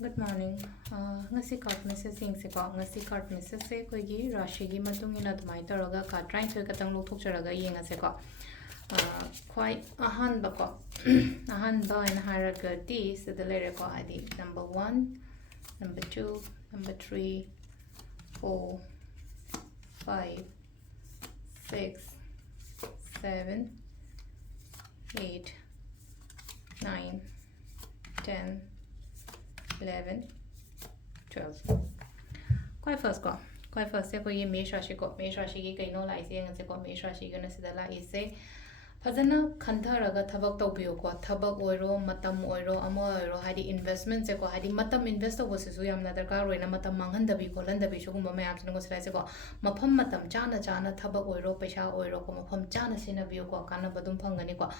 Good morning. Ngasi card message se ko ngasi card message se koi gi rashi gi matung ina dmai taraga ka try thoi ka tang lok thok charaga yenga se ko khwai ahan ba ko ahan ba in haraga d so the letter ko id number 1 number 2 number 3 4 5 6 7 8 9 10 11 12 quite first ko quite first se ko ye mesh rashi ki kaino lai se ngase ko mesh rashi gana sidala ise fazana khantharaga thabak tawbiyo ko thabak oiro matam oiro amo oiro hadi investment se ko hadi matam invest to se su yamna darkar roina matam manghan dabi ko lan dabi shu gumba mayam sin ko sila se ko mafam matam chana thabak oiro paisa oiro ko mafam chana sina biyo ko kana badum phangani ko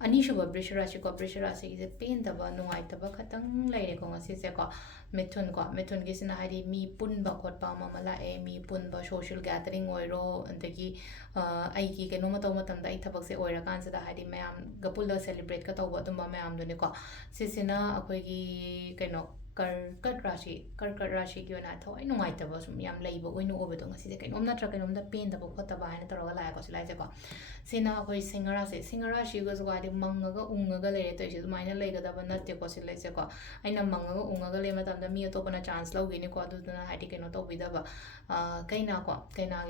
ani shuba brishrashi is a pain daba nungai daba khatang lai ko ngasi se ko methun gi sina hadi mi pun ba khot pa ma mala e mi pun ba social gathering oiro andagi ai ki keno ma taw matam da I thabak se oira kan sa da hadi mayam gapula celebrate ka taw ba dum ba mayam dune ko sisina akoi gi keno kat rashi ki ona thoi nungai daba sum yam lai ba oinu obe dong ngasi se keno na tra keno da pain daba khot daba haina taraga la ko silai se ko sina akoi singara shi go zwa di mangaga ungaga le to isi maina le ga daba natte ko silai se ko aina mangaga ungaga le matam da mi to pana chance lau gini ko adu na hadi keno to bidaba kaina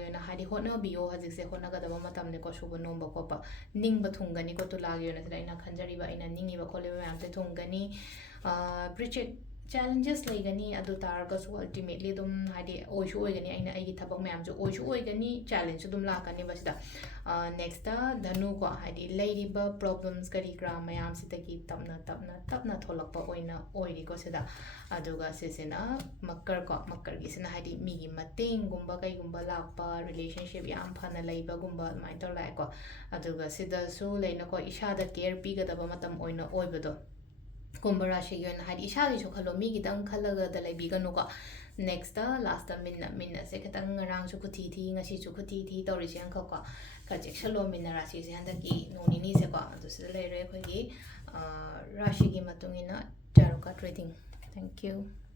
yo na hadi hona biyo hajik se hona ga daba matam ne ko shuba nomba ko pa ning ba thungani ko to lagi yo na sila ina khanjari ba ina ningi ba ko le ba amte thungani bridget challenges laigani adu targa su ultimately dum hadi oishu oigani aina aigi thabak mayam ju oishu oigani challenge dum lakani basida next dhanu ko hadi lairiba problems kari gra mayam sitaki tapna tholakpa oina oiri ko sida aduga sisina makkar gi sina hadi mi gi mateng gumba kai gumba lakpa relationship yam phana laiba gumba mai tor lai ko aduga sida su leina ko ishada care pi ga daba matam oina oibado kumbara shi yon hadi ishagi so khalo mi gidang khalaga da lai biganu ko next last minna se katang rang su khuthi thi ngasi su khuthi thi tori siang ko ka jek shalo minna rashi se handa ki noni ni se ko adu se le re khoi gi rashi gi matungina tarot card reading. Thank you.